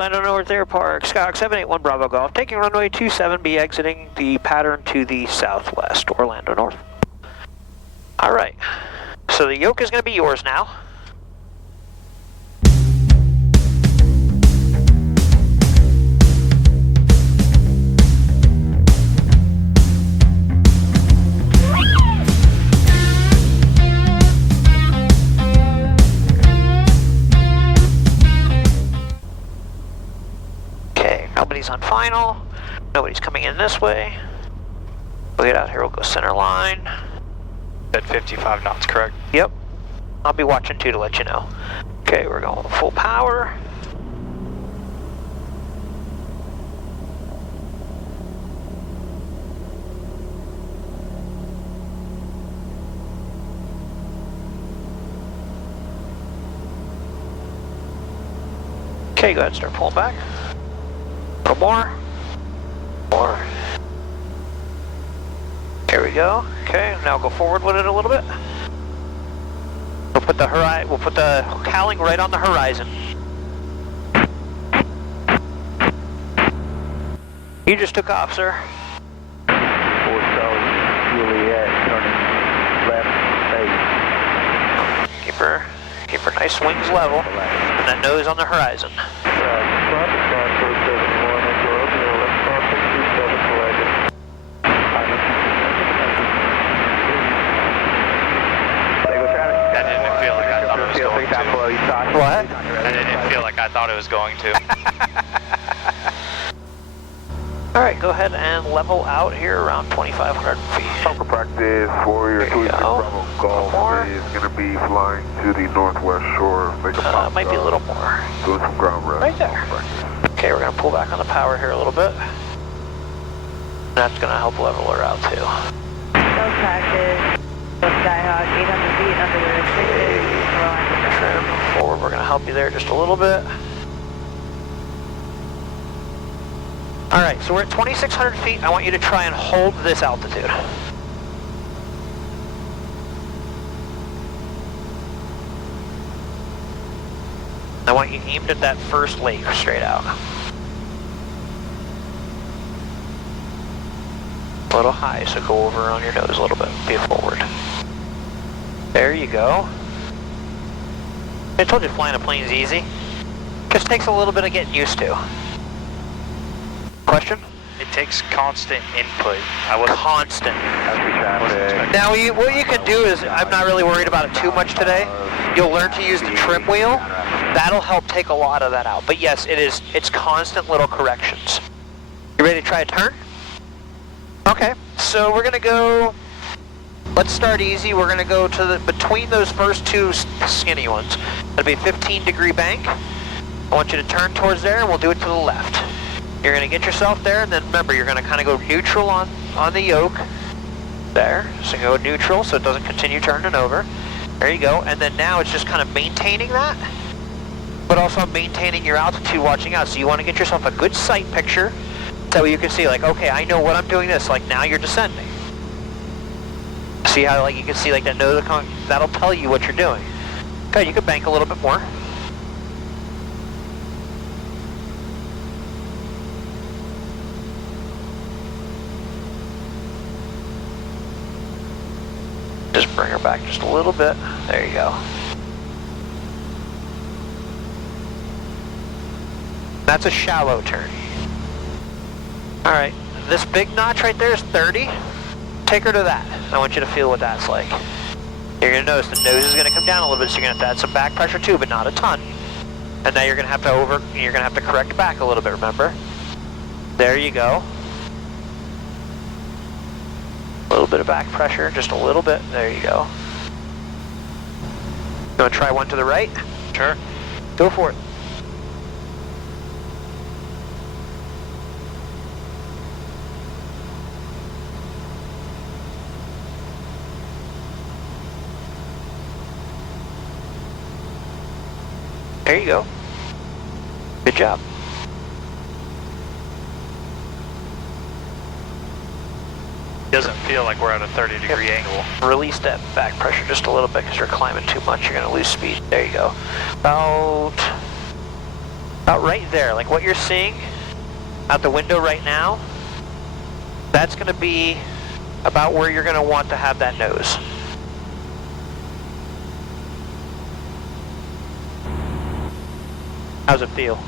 Orlando North Air Park, Skyhawk 781 Bravo Golf, taking runway 27, be exiting the pattern to the southwest, Orlando North. All right, so the yoke is going to be yours now. Nobody's on final. Nobody's coming in this way. We'll get out here, we'll go center line. At 55 knots, correct? Yep. I'll be watching too to let you know. Okay, we're going full power. Okay, go ahead and start pulling back. A little more. More. There we go. Okay, now go forward with it a little bit. We'll put the cowling right on the horizon. You just took off, sir. 4 Charlie Juliet, turning left 8. Keep her nice wings level, and that nose on the horizon. What? I didn't feel like I thought it was going to. Alright, go ahead and level out here around 2,500 feet. Soccer practice for your 26 Bravo Golf is going to be flying to the northwest shore. Make a pop might be a little more. Doing some ground rest. Right there. Okay, we're going to pull back on the power here a little bit. That's going to help level her out too. No practice. Skyhawk, 800 feet under the restricted. Trim forward, we're going to help you there just a little bit. Alright, so we're at 2,600 feet. I want you to try and hold this altitude. I want you aimed at that first lake straight out. A little high, so go over on your nose a little bit. Be forward. There you go. I told you flying a plane's easy. Just takes a little bit of getting used to. Question? It takes constant input. Constant. Now, what you can do is, I'm not really worried about it too much today. You'll learn to use the trim wheel. That'll help take a lot of that out. But yes, it's constant little corrections. You ready to try a turn? Okay, so we're gonna go, let's start easy. We're gonna go to between those first two skinny ones. That'll be a 15-degree bank. I want you to turn towards there and we'll do it to the left. You're gonna get yourself there, and then remember, you're gonna kind of go neutral on the yoke. There, so go neutral so it doesn't continue turning over. There you go, and then now it's just kind of maintaining that, but also maintaining your altitude, watching out. So you wanna get yourself a good sight picture, so you can see like, okay, I know what I'm doing this, like now you're descending. See how like you can see like that nose, that'll tell you what you're doing. Okay, you can bank a little bit more. Just bring her back just a little bit. There you go. That's a shallow turn. Alright, this big notch right there is 30. Take her to that. I want you to feel what that's like. You're going to notice the nose is going to come down a little bit, so you're going to have to add some back pressure too, but not a ton. And now you're going to have to correct back a little bit, remember? There you go. A little bit of back pressure, just a little bit. There you go. You want to try one to the right? Sure. Go for it. There you go. Good job. Doesn't feel like we're at a 30-degree angle. Release that back pressure just a little bit because you're climbing too much. You're going to lose speed. There you go. About About right there, like what you're seeing out the window right now, that's going to be about where you're going to want to have that nose. How's it feel?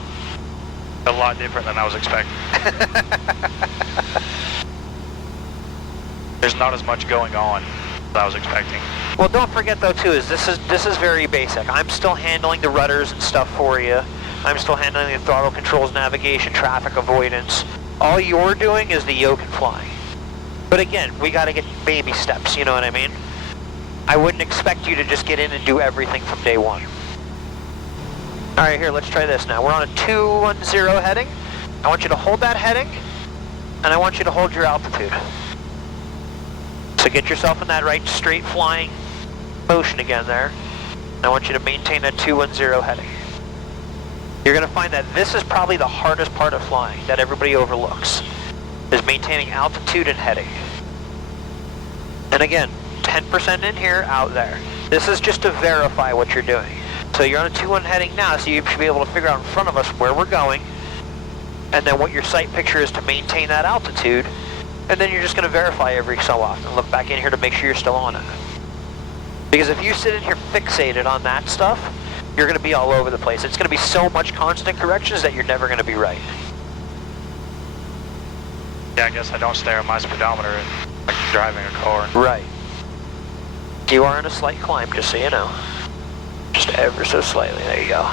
A lot different than I was expecting. There's not as much going on as I was expecting. Well, don't forget though too, is this is very basic. I'm still handling the rudders and stuff for you. I'm still handling the throttle controls, navigation, traffic avoidance. All you're doing is the yoke and flying. But again, we got to get baby steps, you know what I mean? I wouldn't expect you to just get in and do everything from day one. All right, here, let's try this now. We're on a 210 heading. I want you to hold that heading, and I want you to hold your altitude. So get yourself in that right straight flying motion again there. I want you to maintain that 210 heading. You're going to find that this is probably the hardest part of flying that everybody overlooks, is maintaining altitude and heading. And again, 10% in here, out there. This is just to verify what you're doing. So you're on a 2-1 heading now, so you should be able to figure out in front of us where we're going, and then what your sight picture is to maintain that altitude, and then you're just going to verify every so often. Look back in here to make sure you're still on it. Because if you sit in here fixated on that stuff, you're going to be all over the place. It's going to be so much constant corrections that you're never going to be right. Yeah, I guess I don't stare at my speedometer like driving a car. Right. You are in a slight climb, just so you know. Just ever so slightly. There you go.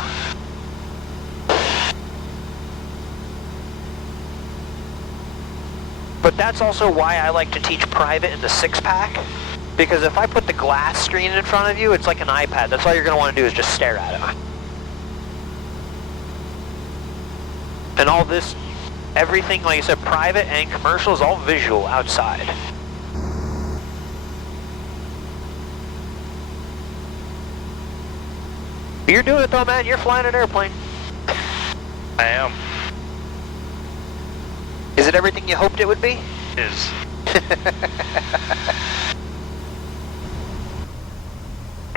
But that's also why I like to teach private in the 6-pack. Because if I put the glass screen in front of you, it's like an iPad. That's all you're going to want to do is just stare at it. And all this, everything, like I said, private and commercial is all visual outside. You're doing it though, man. You're flying an airplane. I am. Is it everything you hoped it would be? It is.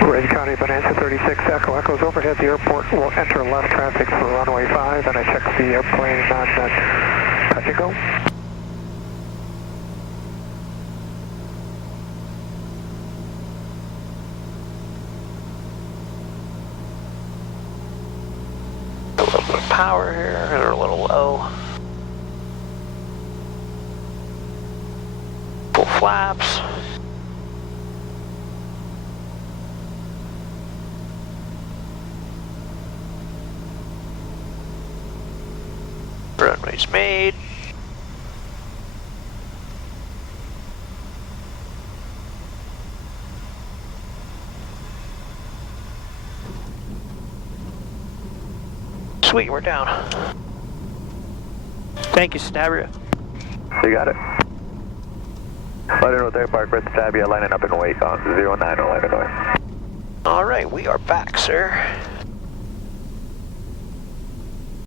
Ridge County, Bonanza 36, Echo Echoes overhead the airport. Will enter left traffic for runway 5, and I check the airplane on touch and go. A little bit of power here, or a little low. Full flaps. Runway's made. Sweet, we're down. Thank you, Stabria. You got it. Let her know there, Park Red Stabia lining up and wait on 09 Illinois. All right, we are back, sir.